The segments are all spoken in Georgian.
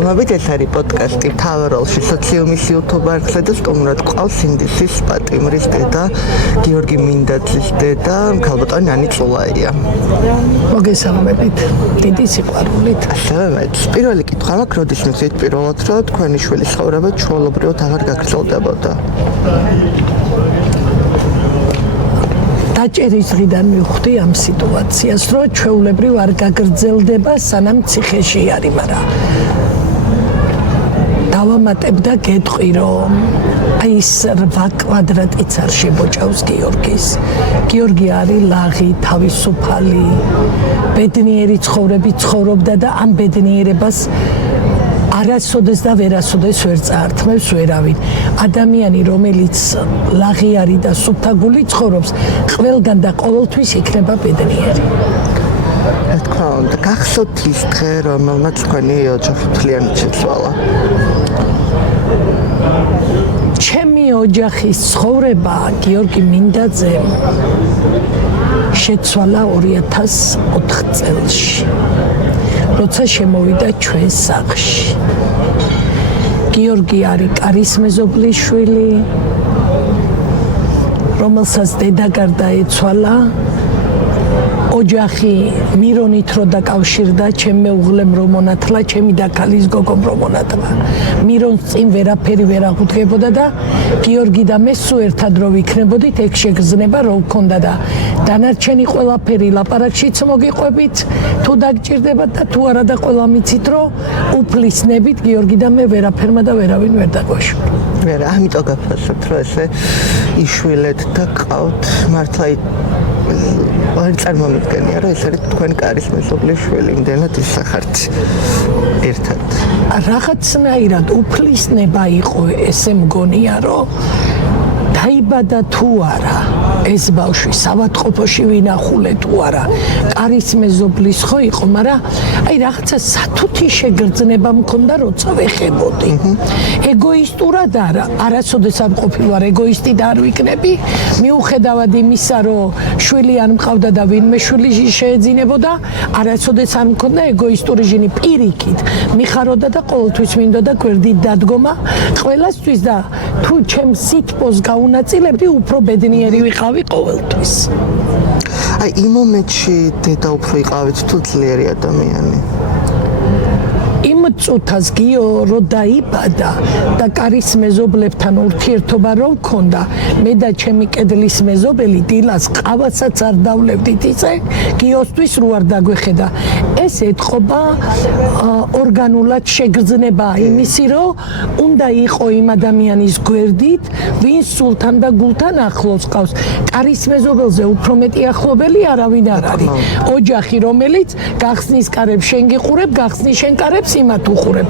მოგესალმებით, ეს არის პოდკასტი მთავარ როლში სოციუმის YouTube არხზე და სტუმრად ყავს ინდისის პატიმრის დედა, გიორგი მინდაძის დედა, ქალბატონი ანი წულაია. მოგესალმებით, დიდი სიყვარულით. ასევე მეც. პირველი კითხვა მაქვს, როდის მიცით პირველად, რომ თქვენი შვილის ცხოვრება ჩვეულებრივად აღარ გაგრძელდებოდა? დაჭერის დღიდან მივხვდი ამ სიტუაციას, რომ ჩვეულებრივ არ გაგრძელდება, სანამ ციხეში არის, მაგრამ დავამატებ და გეტყვი, რომ აი ეს 8 კვადრატიც არ შებოჭავს გიორგის. გიორგი არის ლაღი, თავისუფალი, ბედნიერი ცხოვრებით ცხოვრობდა და ამ ბედნიერებას არასოდეს და ვერასოდეს ვერ წაართმევს ვერავინ. ადამიანი, რომელიც ლაღი არის და სუფთაგული ცხოვრობს, ყველგან და ყოველთვის იქნება ბედნიერი. რა თქმა უნდა, გახსოვთ ის დღე, რომელმაც თქვენი ოჯახი მთლიანად შეცვალა? ჩემი ოჯახის ცხოვრება გიორგი მინდაძემ შეცვალა 2004 წელში. როცა შემოვიდა ჩვენ სახლში. გიორგი არის კარის მეზობლის შვილი, რომელსაც დედა გარდაეცვალა. ოჯახი მირონით რო დაკავშირდა, ჩემ მეუღლემ რო მონათლა, ჩემი დაქალის გოგომ რო მონათლა. მირონს წინ ვერაფერი ვერ აღუდგებოდა და გიორგი და მე სულ ერთად რო ვიქნებოდით, ეგ შეგრძნება რო ვქონდა და დანარჩენი ყველაფერი ლაპარაკშიც მოგიყვებით, თუ დაგჭირდებათ და თუ არა და ყველა მიცით, რომ უფლისნებით გიორგი და მე ვერაფერმა და ვერავინ ვერ დაგვაშურა. მერე, ამიტომ გაფასებთ, რომ ესე იშვილეთ და ყავთ მართლა არ წარმომიდგენია, რომ ეს არის თქვენი კარის მეზობლის შვილი, იმდენად ისახართ ერთად. რაღაცნაირად უფლისნება იყო, ესე მგონია, რომ დაიბადა თუ არა ეს ბავშვი, საავადმყოფოში ვინახულე თუ არა, კარის მეზობლის ხო იყო, მაგრამ აი რაღაცა სათუთი შეგრძნება მქონდა, როცა ვეხებოდი. ეგოისტურად არა, არასოდეს არ ყოფილი ვარ ეგოისტი და არ ვიქნები, მიუხედავად იმისა, რომ შვილი არ მყავდა და ვინმე შვილი შეეძინებოდა, არასოდეს არ მქონდა ეგოისტური ჟინი, პირიქით მიხაროდა და ყოველთვის მინდოდა გვერდით დადგომა ყველასთვის და თუ ჩემ სითბოს გაუნაწილებდი, უფრო ბედნიერი ვიყავი ყოველთვის. აი იმ მომენტში დედა უფრო იყავით თუ ძლიერი ადამიანი? იმ წუთას გიო დაიბადა და კარის მეზობლებთან ურთიერთობა რო მქონდა, მე და ჩემი კედლის მეზობელი დილას ყავასაც არ დავლევდით ისე, გიოსთვის რო არ დაგვეხედა. ეს ეთყობა ორგანულად შეგრძნება იმისი, რომ უნდა იყო იმ ადამიანის გვერდით, ვინ სულთან და გულთან ახლოს ყავს. კარის მეზობელზე უფრო მეტი ახლობელი არავინ არ არის. ოჯახი, რომელიც გახსნის კარებს შენ გიყურებ, გახსნის შენ კარებს იმათ უხურებ.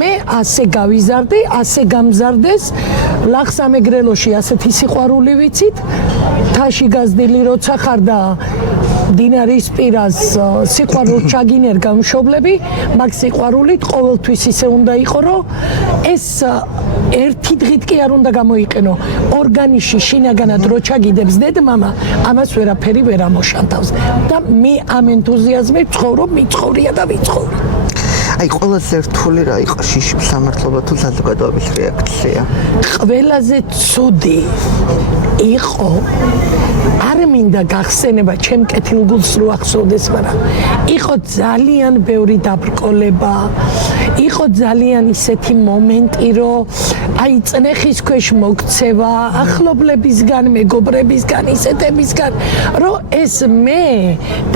მე ასე გავიზარდი, ასე გამზარდეს, ლახს ამეგრელოში ასეთი სიყვარული ვიცით, თაში გაზდილი როცა ხარ და დინარის პირას სიყვარულს ჩაგინერგა მშობლები, მაგ სიყვარულით ყოველთვის ისე უნდა იყო, რომ ეს ერთი დღით კი არ უნდა გამოიყენო. ორგანიზში შინაგანად რო ჩაგიდებს დედმამა, ამას ვერაფერი ვერ ამოშანტავს. და მე ამ ენთუზიაზმით ცხოვრობ, მიცხოვრია და ვიცხოვრი. აი ყველაზე რთული რა იყო შიში სამართლობა თუ საზოგადოების რეაქცია? ყველაზე ცუდი იყო, არ მინდა გახსენება ჩემ კეთილგულს რო ახსოვდეს, მაგრამ იყო ძალიან ბევრი დაბრკოლება, იყო ძალიან ისეთი მომენტი, რომ აი წნეხის ქვეშ მოგცევა, ახლობლებისგან, მეგობრებისგან, ისეთებისგან, რომ ეს მე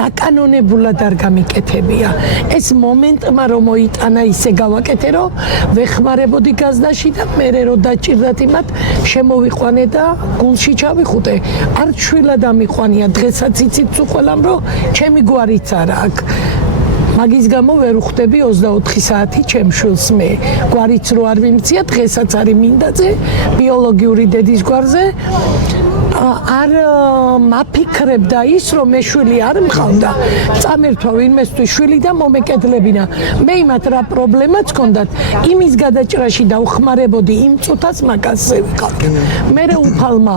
დაკანონებულად არ გამიკეთებია. ეს მომენტმა რომ მოიტანა ისე გავაკეთე, რომ ვეხმარებოდი გაზდაში და მე რო დაჭირდათ იმათ, შემოვიყვანე და გულში ჩავიხუტე. არ შვილად ამიყვანია, დღესაც იცით უყველამ, რომ ჩემი გვარიც არა აქ. მაგის გამო ვერ ვხვდები 24 საათი ჩემ შვილს მე. გვარიც რო არ მიმცია, დღესაც არის მინდაძე, ბიოლოგიური დედის გვარზე. არ მაფიქრებდა ის რომ მე შვილი არ მყავდა წამერთვა ვინმესთვის შვილი და მომეკედლებინა მე იმათ რა პრობლემაც ჰქონდათ იმის გადაჭრაში დავხმარებოდი იმ წუთას მაგაზე ვიყავდი მე უფალმა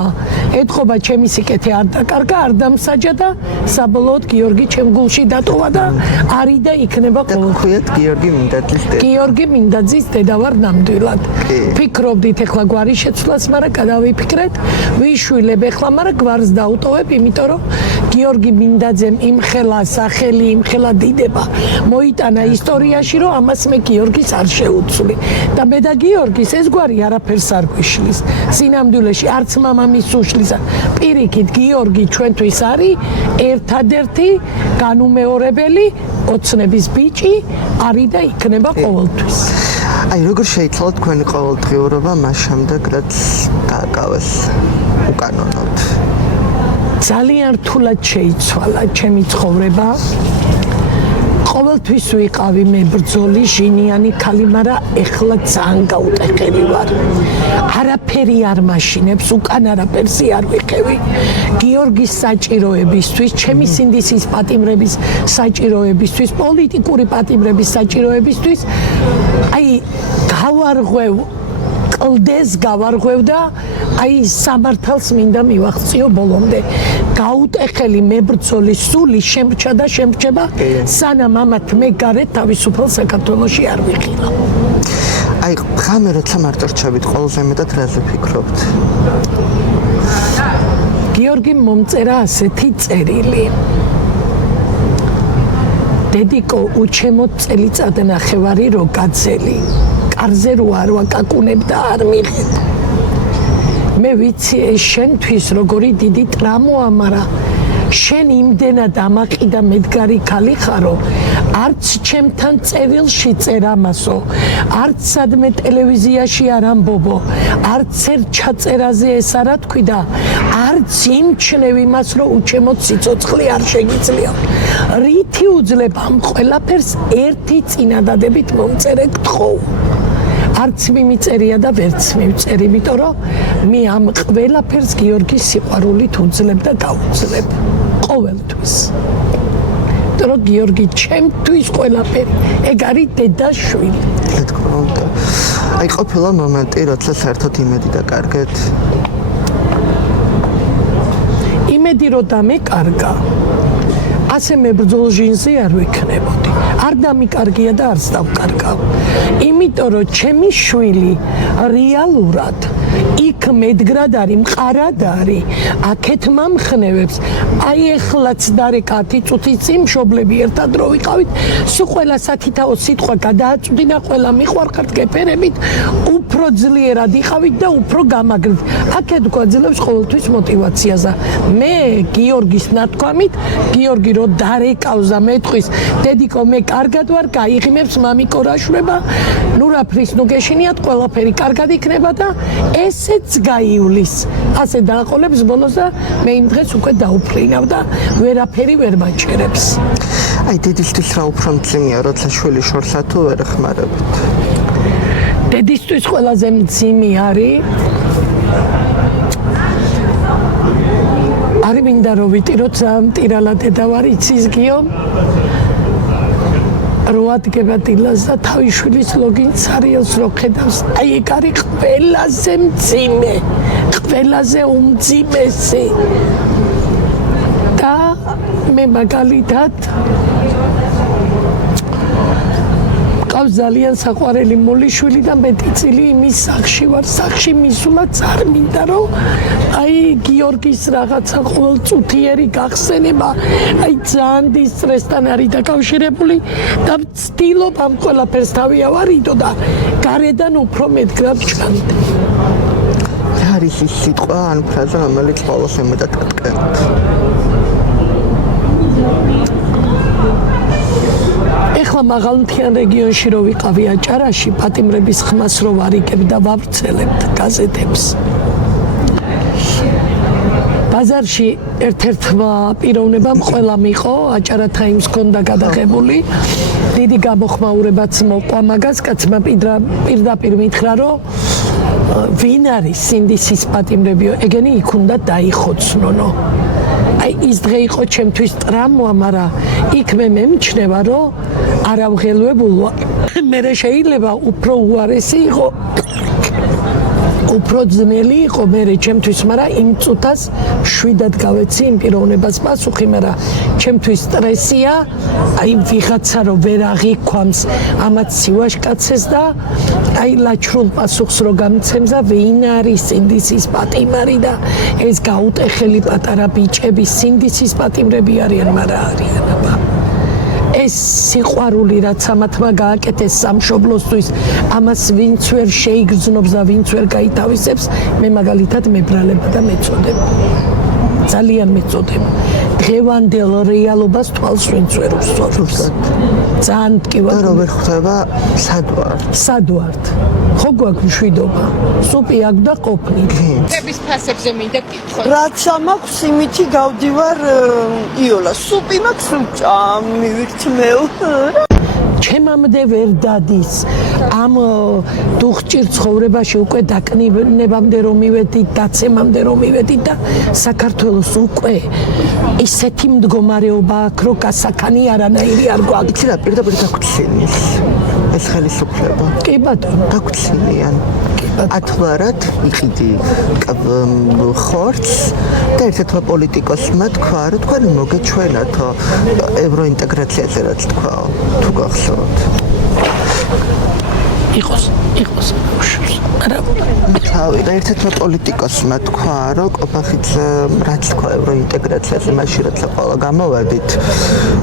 ეთყობა ჩემი სიკეთე არ დაკარგა არ დამსაჯა და საბოლოოდ გიორგი ჩემ გულში დატოვა და არიდა იქნება ყოველდღიურად გიორგი მინდაძის დედა ვარ ნამდვილად ფიქრობდით ეხლა გვარი შეცვლას მაგრამ გადავიფიქრეთ ვიშვილებ ეხლა მაგრამ გვარს დაუტოვებ იმიტომ რომ გიორგი მინდაძემ იმხელა სახელი იმხელა დიდება მოიტანა ისტორიაში რომ ამას მე გიორგის არ შეუცვლი და მე და გიორგის ეს გვარი არაფერს არ გვიშლის სინამდვილეში არც მამამის უშლისა პირიქით გიორგი ჩვენთვის არის ერთადერთი განუმეორებელი ოცნების ბიჭი არის და იქნება ყოველთვის აი როგორ შეიძლება თქვენი ყოველდღიურობა მას შემდეგ რაც გააკავეს უკანონოდ ძალიან რთულად შეიცვალა ჩემი ცხოვრება ყოველთვის ვიყავი მე ბრძოლი ჟინიანი ქალი მაგრამ ეხლა ძალიან გაუტეხელი ვარ არაფერი არ მაშინებს უკან არაფერსი არ ვიყევი გიორგის საჭიროებისთვის ჩემი სინდისის პატიმრების საჭიროებისთვის პოლიტიკური პატიმრების საჭიროებისთვის აი გავარღვევ კლდეს გავარღვევ და აი სამართალს მინდა მივახციო ბოლომდე გაუტეხელი მებრძოლი სული შემრჩა და შემრჩება სანამ ამათ მე გარეთ თავისუფალ საქართველოში არ ვიხილა აი ხამე როცა მარტო რჩებით ყველაზე მეტად რაზე ფიქრობთ გიორგი მომწერა ასეთი წერილი დედიკო უჩემოთ წელიწად ნახევარი რო გაძელი კარზე რო არ ვაკაკუნებ და არ მიღებ მე ვიცი ეს შენთვის როგორი დიდი ტრამოა მაგრამ შენ იმდენად ამაყიდა მედგარი ქალი ხარო არც ჩემთან წერილში წერ ამასო არც სადმე ტელევიზიაში არ ამბობო არც ერთ ჩაწერაზე ეს არა თქვი და არც იმჩნევ იმას რომ უჩემოთ სიცოცხლე არ შეგიძლია რითი უძლებ ამ ყველაფერს ერთი წინადადებით მომწერე გთხოვ არც მიმიწერია და ვერც მივწერ იმიტომ რომ მე ამ ყველაფერს გიორგის სიყვარულით უძლებ და გავუძლებ ყოველთვის იმიტომ რომ გიორგი ჩემთვის ყველაფერი ეგ არის დედა შვილი რა თქმა უნდა აი ყოფილა მომენტი როცა საერთოდ იმედი დაკარგეთ იმედი რომ დამეკარგა ასე მებრძოლ ჟინზე არ ვიქნებოდი არ დამიკარგია და არც დავკარგავ იმიტომ რომ ჩემი შვილი რეალურად იქ მედგრად არის მყარად არის აქეთ მომხნევებს აი ეხლაც დარეკა 10 წუთის წინ მშობლები ერთად რო ვიყავით სულ ყველა სათითაო სიტყვა გადააწვდინა ყველა მიყვარხართ გეფერებით უფრო ძლიერად იყავით და უფრო გამაგრდით აქეთ გვაძლევს ყოველთვის მოტივაციას მე გიორგის ნათქვამით გიორგი რო დარეკავს და მეტყვის დედიკო მე კარგად ვარ გაიღიმებს მამიკო რაშვება ნუ რაფრის ნუ გეშინიათ ყველაფერი კარგად იქნება და ესეც გაივლის ასე დააყოლებს ბოლოს და მე იმ დღეს უკვე დაუფრინავ და ვერაფერი ვერ მაჩერებს აი დედისთვის რა უფრო მძიმეა როცა შვილი შორსა თუ ვერ ხმარებით დედისთვის ყველაზე მძიმე არის მინდა რომ ვიტიროთ მტირალა დედა ვარ იცის გიო რო ადგება დილას და თავის შვილის ლოგინს არიელს რო ხედავს აი ეგ არის ყველაზე მძიმე ყველაზე უმძიმესი და მე მაგალითად ყავს ძალიან საყვარელი მოლიშვილი და მეტი წილი იმის სახში ვარ სახში მისულაც არ მინდა რომ აი გიორგის რაღაცა ყოველწუთიერი გახსენება აი ძალიან დისტრესთან არის დაკავშირებული და ვცდილობ ამ ყველაფერს თავი ავარიდო და გარედან უფრო მედგრად ჩქანდი არის ის სიტყვა ან ფრაზა რომელიც ყოველს მეტად გტკბებთ ეხლა მაღალმთიან რეგიონში რო ვიყავი აჭარაში პატიმრების ხმას რო ვარიგებ და ვავრცელებთ გაზეთებს ბაზარში ერთ-ერთმა პიროვნებამ ყველა მიყო აჭარა თაიმს ჰქონდა გადაღებული დიდი გამოხმაურებაც მოყვა მაგას კაცმა პირდაპირ მითხრა რომ ვინ არის სინდისის პატიმრებიო, ეგენი იქ უნდა დაიხოცნონო. აი ის დღე იყო ჩემთვის ტრამვა, მაგრამ იქ მე მემჩნევა, რომ არავღელვებულვა. მე შეიძლება უფრო უარესი იყო. უფრო ძნელი იყო მე ჩემთვის, მაგრამ იმ წუთას შვიდად გავეცი იმ პიროვნებას პასუხი, მაგრამ ჩემთვის სტრესია, აი ვიღაცა რომ ვერ აღიქვამს ამაც სივაშკაცეს და აი ლაჩრულ პასუხს რო გამცემს და ვინ არის სინდისის პატიმარი და ეს გაუტეხელი პატარა ბიჭები სინდისის პატიმრები არიან, მაგრამ არიან აბა. ეს სიყვარული რაც ამათმა გააკეთეს სამშობლოსთვის, ამას ვინც ვერ შეიგრძნობს და ვინც ვერ გაითავისებს, მე მაგალითად მებრალება და მეწოდებ. ძალიან მეწოდებ. დღევანდელ რეალობას თვალს ვინც ვერ უსწორებს. ძალიან მტკივა. და როგორ ხვდება სად ვართ? ხო გვაქვს მშვიდობა. სუპი აქვს და ყოფნი. ხების ფასებზე მინდა კითხო. რაც მაქვს იმითი გავდივარ იოლა. სუპი მაქვს უჭა მივირთმევ. ჩემამდე ვერ დადის ამ დუხჭირ ცხოვრებაში უკვე დაკნინებამდე რომ მივედით, დაცემამდე რომ მივედით და საქართველოს უკვე ისეთი მდგომარეობა აქვს, რომ გასაქანი არანაირი არ გვაქვს. იცი რა, პირდაპირ დაგვრჩენის ეს ხელისუფლება. კი ბატონო, დაგვრჩენიან. ათვარად იყიდი ხორცს და ერთ-ერთმა პოლიტიკოსმა თქვა, რომ თქვენ მოგეჩვენათო ევროინტეგრაციაზე რაც თქვაო, თუ გახსოვთ. იყოს მაგრამ თავი და ერთ-ერთმა პოლიტიკოსმა თქვა, რომ ყოფახიძე რაც თქვა ევროინტეგრაციაზე, მაშინ რაც ყველა გამოვედით,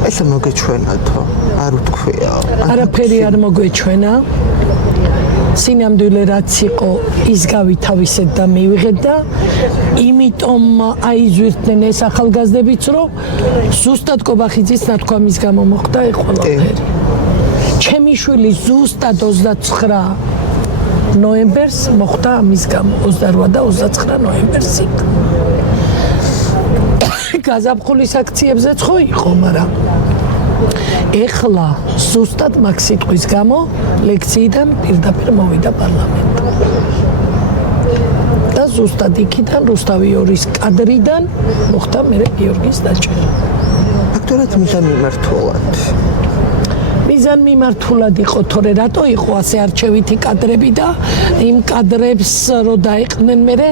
ესე მოგეჩვენათო, არ უთქვიაო. არაფერი არ მოგვეჩვენა. სინამდვილე რაც იყო ის გავითავისეთ და მივიღეთ და იმიტომ აიზვირთნენ ეს ახალგაზრდებიც, რომ ზუსტად კობახიძის ნათქვამის გამო მოხდა ეს ყველაფერი. ჩემი შვილი ზუსტად 29 ნოემბერს მოხდა ამის გამო, 28 და 29 ნოემბერს იქ. გაზაფხულის აქციებზეც ხო იყო, მაგრამ ეხლა ზუსტად მაგ სიტყვის გამო ლექციიდან პირდაპირ მოვიდა პარლამენტ. და ზუსტად იქიდან რუსთავიორის კადრიდან მოხდა მე გიორგის დაჭერა. ფაქტორად მიზანმიმართულად. მიზანმიმართულად იყო, თორე რატო იყო ასე არჩევითი კადრები და იმ კადრებს რო დაეყნენ მერე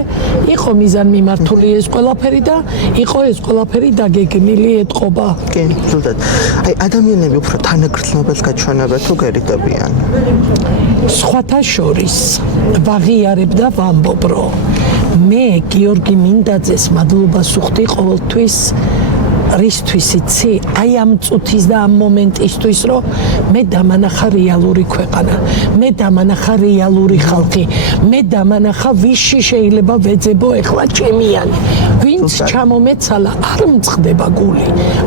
იყო მიზანმიმართული ეს ყველაფერი და იყო ეს ყველაფერი დაგეგმილი ეთყობა. კი, ზუსტად. აი ადამიანები უფრო თანაგრძნობას გაჩვენება თუ გერიდებიან. სხვათა შორის ვაღიარებ და ვამბობ, რომ მე გიორგი მინდაძეს მადლობას ვუხდი ყოველთვის რისთვის იცი? აი ამ წუთის და ამ მომენტისთვის, რომ მე დამანახა რეალური ქვეყანა, მე დამანახა რეალური ხალხი, მე დამანახა ვისში შეიძლება ვეძებო ეხლა ჩემიანი. ვინც ჩამომეცალა, არ მწყდება გული.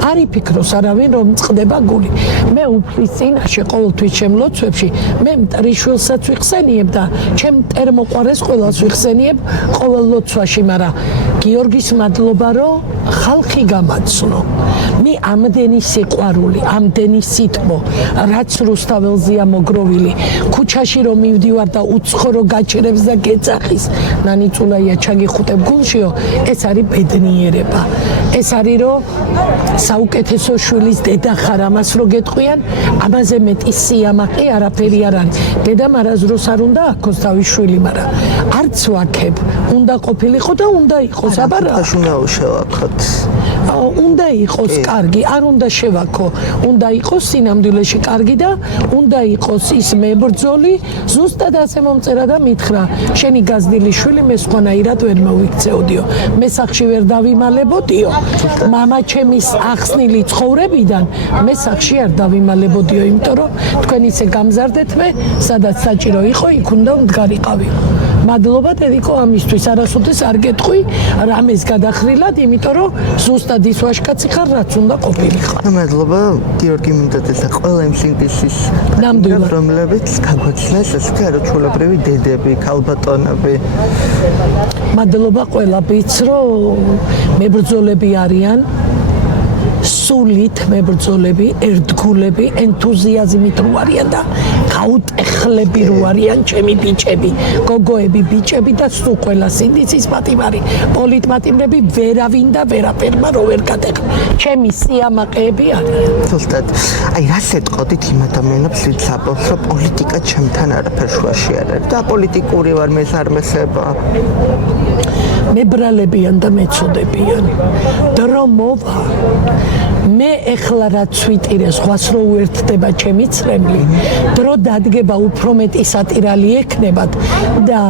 არ იფიქროს არავინ, რომ მწყდება გული. მე უფლის წინაშე ყოველთვის შემლოცვებში, მე მტრიშვილსაც ვიხსენიებ და ჩემ მტერმოყვარეს ყველას ვიხსენიებ ყოველ ლოცვაში, მაგრამ გიორგის მადლობა, რომ ხალხი გამაცნო. მე ამდენი სიყვარული, ამდენი სითბო, რაც რუსთაველზეა მოგროვილი, ქუჩაში რომ მივდივარ და უცხორო გაჩერებს და გეძახის, ნანიწულაია ჩაგიხუტებ გულშიო, ეს არის ბედნიერება. ეს არის რომ საუკეთესო შვილის დედა ხარ, ამას რო გეტყვიან, ამაზე მეტი სიამაყე არაფერი არ არის. დედამ არასდროს არ უნდა აქოს თავის შვილი, მაგრამ არც ვაქებ, უნდა ყოფილიყო და უნდა იყოს, აბა რა. შევაქოთ. უნდა იყოს კარგი, არ უნდა შევაქო, უნდა იყოს სინამდვილეში კარგი და უნდა იყოს ის მებრძოლი, ზუსტად ასე მომწერა და მითხრა, შენი გაზრდილი შვილი მე სხვანაირად ვერ მოვიქცეოდიო, მე სახში ვერ დავიმალებოდიო, მამა ჩემის ახსნილი ცხოვრებიდან მე სახში არ დავიმალებოდიო, იმიტომ რომ თქვენ ისე გამზარდეთ მე, სადაც საჭირო იყო, იქ უნდა მდგარიყავი. მადლობა დედიკო ამისთვის, არასოდეს არ გეტყვი რამეს გადახრილად, იმიტომ რომ ზუსტად ის ვაშკაცი ხარ, რაც უნდა ყოფილიყო. მადლობა გიორგი მინდაძეს და ყველა იმ სინდისის ნამდვილად, რომლებიც გაგვაჩნეს ესეთი არაჩვეულებრივი დედები, ქალბატონები. მადლობა ყველაფერს, რომ მებრძოლები არიან, სულით მებრძოლები, ერთგულები, ენთუზიაზმით რო არიან და გაუტეხლები რო არიან ჩემი ბიჭები, გოგოები, ბიჭები და სულ ყველა სინდიცის პატიმარი, პოლიტპატიმრები ვერავინ და ვერაფერმა რო ვერ გადაგ. ჩემი სიამაყეები არიან. ზუსტად. აი რას ეტყოდით იმ ადამიანებს, ვინც აბობს, რომ პოლიტიკა ჩემთან არაფერ შუაში არ არის და პოლიტიკური ვარ მე ზარმესება. მებრალებიან და მეწოდებიან. დრო მოვა. მე ეხლა რაც ვიტირე, სხვას რო უერთდება ჩემი წრემლი, დრო დადგება უფრო მეტი სატირალი ექნებათ და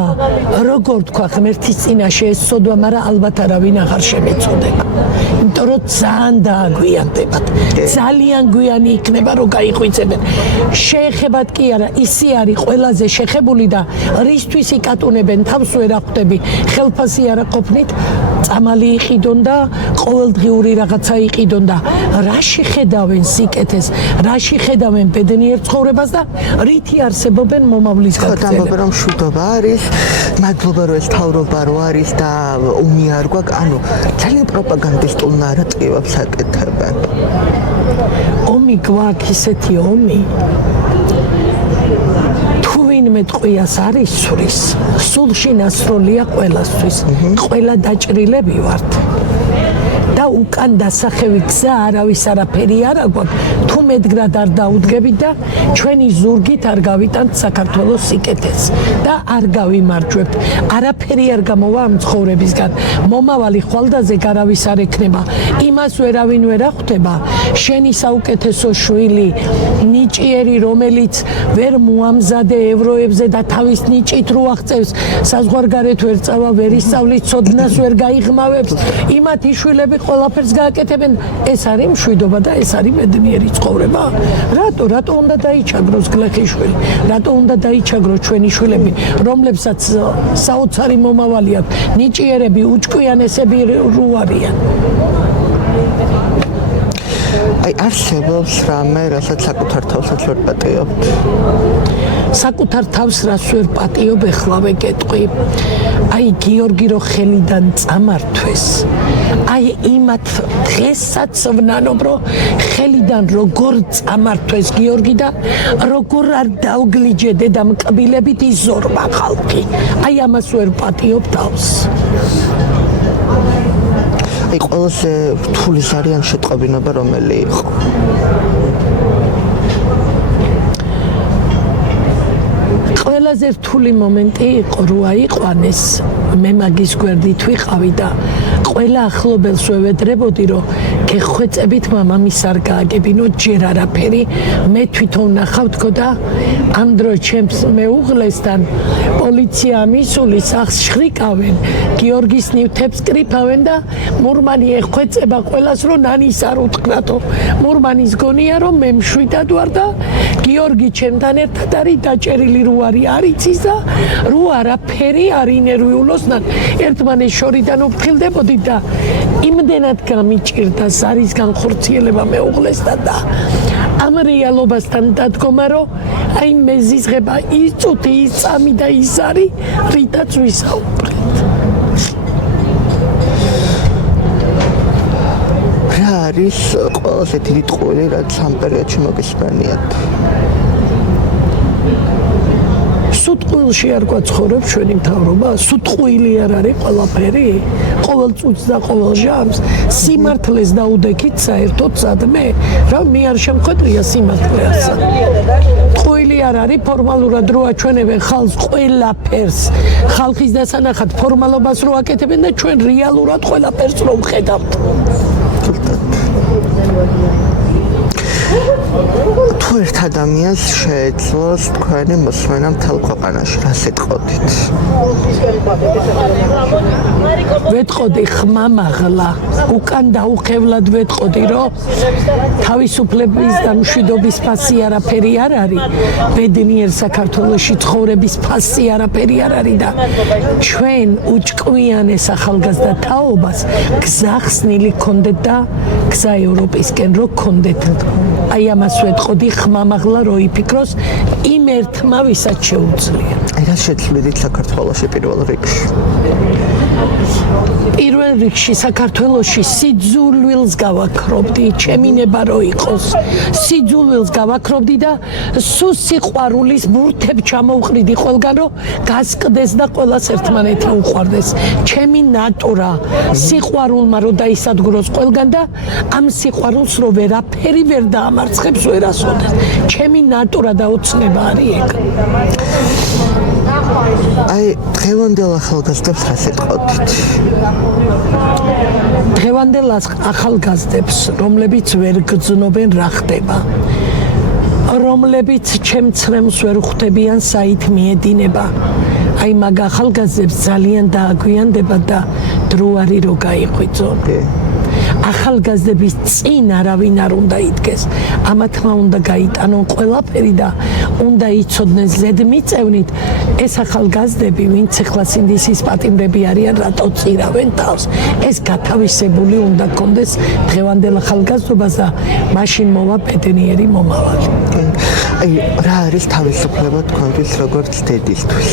როგორ თქვა ღმერთის წინაშე ეს სოდვა, მაგრამ ალბათ არავინ აღარ შემეწოდება. იმიტომ რომ ძალიან დააგვიანდებათ. ძალიან გვიანი იქნება რომ გაიხვიცებენ. შეეხებათ კი არა, ისი არის ყველაზე შეხებული და რისთვის იკატუნებენ თავს ვერ ახვდები. ხელფასი არა ყოფნით, წამალი იყიდონ და ყოველდღიური რაღაცა იყიდონ და რაში ხედავენ სიკეთეს, რაში ხედავენ ბედნიერ ცხოვრებას და რითი არსებობენ მომავლის გაგრძელებას. ხოდა რომ მშვიდობა არის, მადლობა რომ ეს თავრობა რო არის და ომი არ გვაქვს, ანუ ძალიან პროპაგანდისტულ ნარატივებს აკეთებენ. ომი გვაქვს, ისეთი ომი. თუ ვინმე ტყვიას არ ისვრის, სულში ნასროლია ყველასთვის. ყველა დაჭრილები ვართ. და უკან დასახევი გზა არავის არაფერი არ აგვაქვს, თუ მედგრად არ დაუდგებით და ჩვენი ზურგით არ გავიტანთ საქართველოს სიკეთეს და არ გავიმარჯვებთ. არაფერი არ გამოვა ამ ცხოვრებისგან. მომავალი ხვალდაზე გარავის არ ექნება. იმას ვერავინ ვერ ახვდება. შენი საუკეთესო შვილი, ნიჭიერი, რომელიც ვერ მოამზადე ევროებზე და თავის ნიჭით რო აღწევს, საზღვარგარეთ ვერ წავა, ვერ ისწავლის, ცოდნას ვერ გაიღმავებს. იმათი შვილები ყველაფერს გააკეთებენ. ეს არის მშვიდობა და ეს არის ბედნიერი ცხოვრება. რატო უნდა დაიჩაგროს გლეხიშვილი? რატო უნდა დაიჩაგროს ჩვენი შვილები, რომლებსაც საოცარი მომავალი აქვს, ნიჭიერები, უჭკვიანესები რო არიან? აი არსებობს რამე, რასაც საკუთარ თავსაც ვერ პატიობთ. საკუთარ თავს რას ვერ პატიობ, ეხლავე გეტყვი. აი გიორგი რო ხელიდან წამართვეს, აი იმათ დღესაც ვნანობ, რომ ხელიდან როგორ წამართვეს გიორგი და როგორ არ დავგლიჯე დედამ კბილებით იზორმა ხალხი. აი ამას ვერ პატიობ თავს. აი ყველაზე რთული ზარიან შეტყობინება რომელი იყო? ყველაზე რთული მომენტი იყო, რო აიყვანეს, მე მაგის გვერდით ვიყავი და ყველა ახლობელს ვევედრებოდი, რომ გეხვეწებით მამამის არ გააგებინო ჯერ არაფერი, მე თვითონ ნახავთქო და ამ დროს ჩემს მეუღლესთან პოლიცია მისული სახს შხრიკავენ, გიორგის ნივთებს კრიფავენ და მურმანი ეხვეწება ყველას, რომ ნანის არ უთხრათო. მურმანის გონია, რომ მე მშვიდად ვარ და გიორგი ჩემთან ერთად არის დაჭერილი რო არის არიცის და რო არაფერი არ ინერვიულოსნან ერთმანეს შორიდან ვფრთხილდებოდი და იმდენად გამიჭირდა ზარის განხორციელება მეუღლესთან და ამ რეალობასთან დადგომა, რომ აი მე ზიზღება ის წუთი, ის წამი და ის არის, რითაც ვისაუბრეთ. რა არის ყველაზე დიდი ტყუილი, რაც ამ პერიოდში მოგისმენიათ? სუტყვილში არ გვაცხოვრებ ჩვენი მთავრობა, სუტყვილი არ არის ყველაფერი, ყოველ წუთს და ყოველ ჟამს სიმართლეს დაუდექით საერთოდ სადმე, რა მე არ შემხვედრია სიმართლე ასა. ტყვილი არ არის, ფორმალურად რო აჩვენებენ ხალხს ყველაფერს, ხალხის დასანახად ფორმალობას რო აკეთებენ და ჩვენ რეალურად ყველაფერს რო ვხედავთ. თუ ერთ ადამიანს შეეძლოს თქვენი მოსმენა მთელ ქვეყანაში, რას ეტყოდით? ვეტყოდი ხმამაღლა, უკან დაუხევლად ვეტყოდი, რომ თავისუფლების და მშვიდობის ფასი არაფერი არ არის, ბედნიერ საქართველოში ცხოვრების ფასი არაფერი არ არის და ჩვენ უჭკვიანეს ახალგაზრდა თაობას გზახსნილი გქონდეთ და გზა ევროპისკენ რო გქონდეთ. აი ამას ვეტყოდი ხმამაღლა რო იფიქროს იმ ერთმა ვისაც შეუძლია. აი რა შეცვლიდით საქართველოში პირველ რიგში? პირველ რიგში საქართველოში სიძულვილს გავაქრობდი, ჩემი ნება რო იყოს. სიძულვილს გავაქრობდი და სულ სიყვარულის ბურთებ ჩამოვყრიდი ყველგან, რომ გასკდეს და ყველას ერთმანეთი უყვარდეს. ჩემი ნატურა სიყვარულმა რო დაისადგუროს ყველგან და ამ სიყვარულს რო ვერაფერი ვერ დაამარცხებს ვერასოდეს. ჩემი ნატურა და ოცნება არის ეგ. აი დღევანდელ ახალგაზრდებს რა სიტყვით? დღევანდელ ახალგაზრდებს, რომლებიც ვერ გძნობენ რა ხდება, რომლებიც ჩემ ცრემლს ვერ ხვდებიან საით მიედინება, აი მაგ ახალგაზრდებს ძალიან დააგვიანდება და დრო არის რო გაიღვიძონ. ახალგაზრდების წინ არავინ არ უნდა იდგეს, ამათმა უნდა გაიტანონ ყველაფერი და უნდა იცოდნენ ზედმიწევნით ეს ახალგაზრდები, ვინც ახლა სინდისის პატიმრები არიან, რატო წირავენ თავს, ეს გათავისებული უნდა კონდეს დღევანდელ ახალგაზრდობას და მაშინ მოვა ბედნიერი მომავალი. აი რა არის თავისუფლება თქვენთვის როგორც დედისთვის?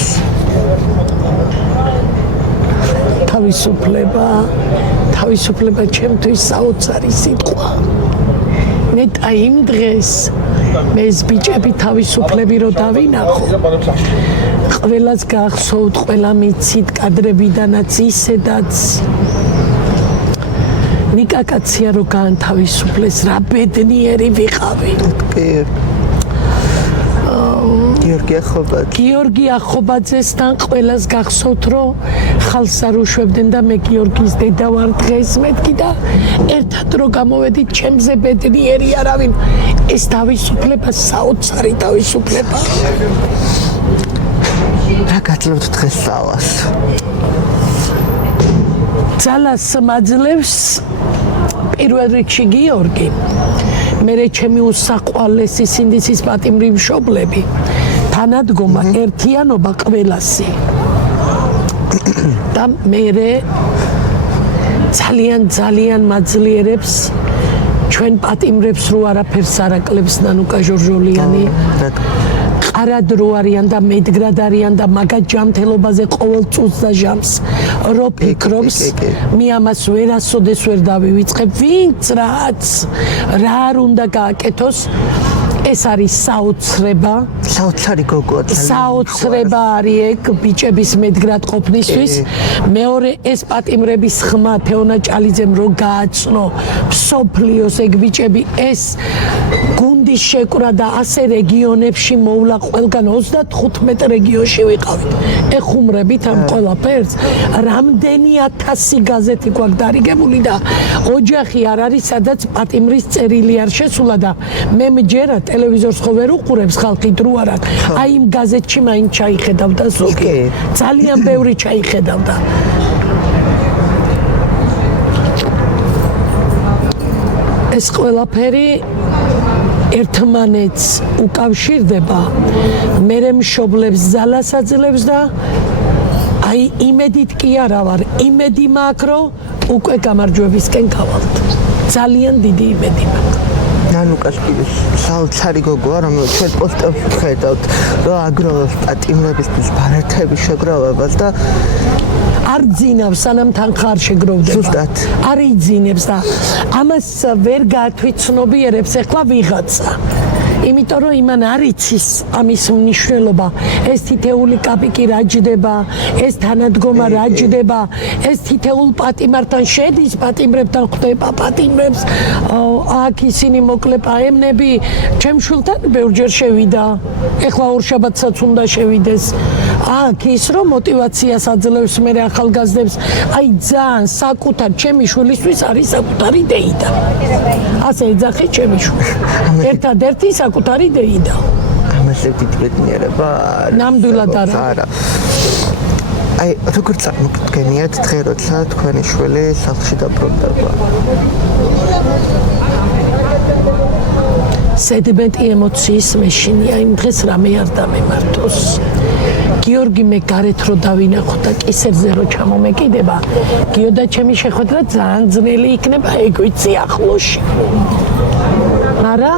თავისუფლება ჩემთვის საოცარი სიტყვა. მე იმ დღეს ეს ბიჭები თავისუფლები რო დავინახო, ყველას გახსოვთ, ყველა მიცით კადრებიდანაც ისედაც ნიკაკაცია რო გაანთავისუფლეს, რა ბედნიერი ვიყავი. გიორგი ახობაძესთან ყველას გახსოვთ, რომ ხალხს არ უშვებდნენ და მე გიორგის დედა ვარ დღეს მეთქი და ერთად რო გამოვედით ჩემზე ბედნიერი არავინ. ეს თავისუფლება საოცარი თავისუფლება. რა გაძლევთ დღეს ძალას? ძალას მაძლევს პირველ რიგში გიორგი. მერე ჩემი უსაყვარლესი სინდისის პატიმრი მშობლები, თანადგომა, ერთიანობა ყველასი. და მერე ძალიან მაძლიერებს ჩვენ პატიმრებს რო არაფერს არ აკლებს ნანუკა ჟორჟოლიანი. ყარად რო არიან და მედგრად არიან და მაგათ ჯანმრთელობაზე ყოველ წუთს და ჟამს რო ფიქრობს, მე ამას ვერასოდეს ვერ დავივიწყებ, ვინც რაც რა არ უნდა გააკეთოს, ეს არის საოცრება. საოცარი გოგოა. საოცრება არის ეგ ბიჭების მედგრად ყოფნისთვის. მეორე ეს პატიმრების ხმა თეონა ჭალიძემ რო გააცნო მსოფლიოს ეგ ბიჭები ეს გუნდის შეკვრა და ასე რეგიონებში მოვლა ყველგან 35 რეგიონში ვიყავით. ეხუმრებით ამ ყველაფერს. რამდენი 1000 გაზეთი გვაქვს დარიგებული და ოჯახი არ არის, სადაც პატიმრის წერილი არ შესულა და მე მჯერა ტელევიზორს ხო ვერ უყურებს ხალხი დრო არ აქვს. აი იმ გაზეთში მაინც ჩაიხედავდა ზოგი. ძალიან ბევრი ჩაიხედავდა. ეს ყველაფერი ერთმანეთს უკავშირდება, მერე მშობლებს ძალას აძლევს და აი იმედით კი არა ვარ, იმედი მაქვს, რომ უკვე გამარჯვებისკენ გავალთ. ძალიან დიდი იმედი მაქვს. ნანუკას კიდე საოცარი გოგოა, რომელიც ჩვენ პოსტებს ვხედავთ, რომ აგროვებს პატიმრებისთვის ბარათების შეგროვებას და არ ძინავს, სანამ თანხა არ შეგროვდება. ზუსტად. არ იძინებს და ამას ვერ გაათვითცნობიერებს ახლა ვიღაცა. იმიტომ რომ იმან არ იცის ამის მნიშვნელობა. ეს თითეული კაპიკი რა ჯდება, ეს თანადგომა რა ჯდება, ეს თითეულ პატიმართან შედის, პატიმრებთან ხვდება პატიმრებს. აქ ისინი მოკლე პაემნები, ჩემ შვილთან ბევრჯერ შევიდა. ეხლა ორშაბათსაც უნდა შევიდეს. აქ ის რომ მოტივაციას აძლევს მე ახალგაზრდებს, აი ძალიან საკუთარ ჩემი შვილისთვის არის საკუთარი დეიდა. ასე ეძახი ჩემი შვილი. ერთადერთი საკუთარი დეიდა. ამაზე დიდი ბედნიერება. ნამდვილად არა. აი როგორ წარმოგიდგენიათ დღე, როცა თქვენი შვილი სახლში დაბრუნდება? სედიმენტი ემოციის მეშინია, იმ დღეს რამე არ დამემართოს. გიორგი მე გარეთ რო დავინახო და კისერზე რო ჩამომეკიდება, გიოდა ჩემი შეხვედრა ძალიან ძნელი იქნება, ეგ ვიცი ახლოში. არა,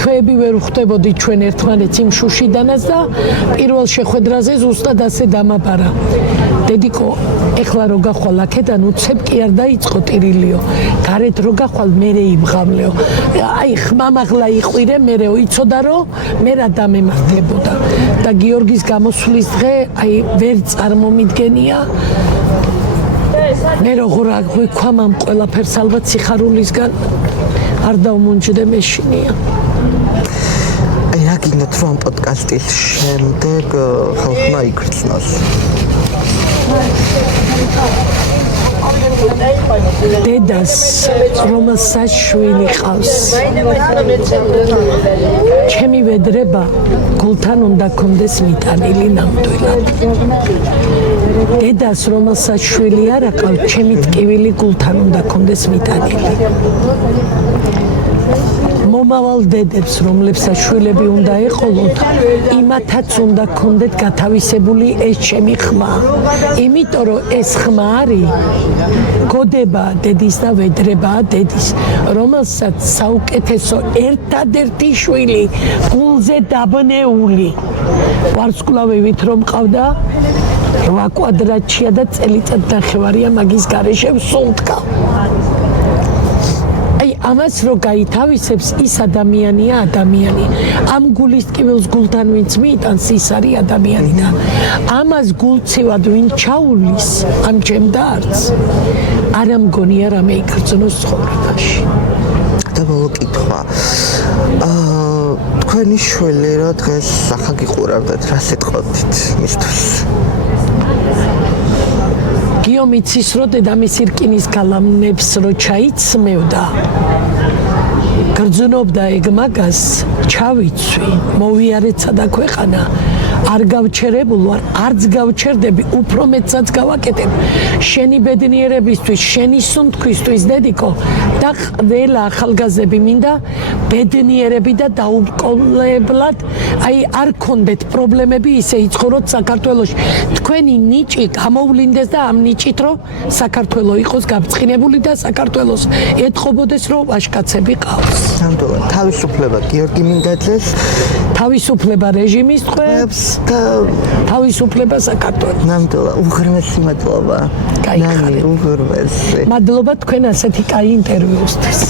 თვეები ვერ ვხვდებოდი ჩვენ ერთმანეთს იმ შუშიდანაც და პირველ შეხვედრაზე ზუსტად ასე დამაბარა. დედიკო ეხლა რო გახვალ აქედან უცებ კი არ დაიწყო ტირილიო გარეთ რო გახვალ მერე იმღამლეო აი ხმამაღლა იყვირე მერეო იცოდა რომ მე რა დამემართებოდა და გიორგის გამოსვლის დღე აი ვერ წარმომიდგენია მე როგორ აღვიქვამამ ყველაფერს ალბათ სიხარულისგან არ დავმუნჯდე მეშინია აი რა გინდათ რომ ამ პოდკასტის შემდეგ ხალხმა იქრწნოს დედას რომელსაც შვილი ყავს ჩემი ვედრება გულთან უნდა კონდეს მიტანილი ნამდვილად დედას რომელსაც შვილი არ აყავს ჩემი ტკივილი გულთან უნდა კონდეს მიტანილი მომავალ დედებს რომლებსაც შვილები უნდა ეყოლოთ იმათაც უნდა კონდეთ გათავისებული ეს ჩემი ხმა იმიტომ რომ ეს ხმა არის გოდება დედის და ვედრება დედის რომელსაც საუკეთესო ერთადერთი შვილი გულზე დაბნეული ვარსკვლავებით რომ ყავდა 8 კვადრატშია და წელიწად ნახევარია მაგის გარეშე ვსუნთქა ამას რო გაითავისებს ის ადამიანია ადამიანი ამ გულის ტკივილს გულთან ვინც მიიტანს ის არის ადამიანი და ამას გულცივად ვინ ჩაულის ამ ჩემ დარდს არა მგონია რამე იგრძნოს ცხოვრებაში და ბოლო კითხვა თქვენი შვილი რო დღეს სახა გიყურავდათ რა სიტყვით მისთვის გიომიცის რო დედამისი რკინის გალამნებს რო ჩაიცმევდა გრძნობდა ეგ მაგას ჩავიცვი მოვიარეთ სადა ქვეყანა არ გავჩერებულ ვარ არც გავჩერდები უფრო მეტსაც გავაკეთებ შენი ბედნიერებისთვის შენი სუნთქვისთვის დედიკო და ყველა ახალგაზრდები მინდა ბედნიერები და დაუმკოლებლად აი არ კონდეთ პრობლემები ისე იცხოვროთ საქართველოში თქვენი ნიჭი გამოვლინდეს და ამ ნიჭით რომ საქართველო იყოს გაბწყინებული და საქართველოს ეთყობოდეს რომ ვაჟკაცები ყავს ნამდვილად თავისუფლება გიორგი მინდაძეს თავისუფლება რეჟიმის ტყვეებს და თავისუფლება საქართველოს ნამდვილად უღრმესი მადლობა ნანი უღრმესი მადლობა თქვენ ასეთი კაი ინტერვიუსთვის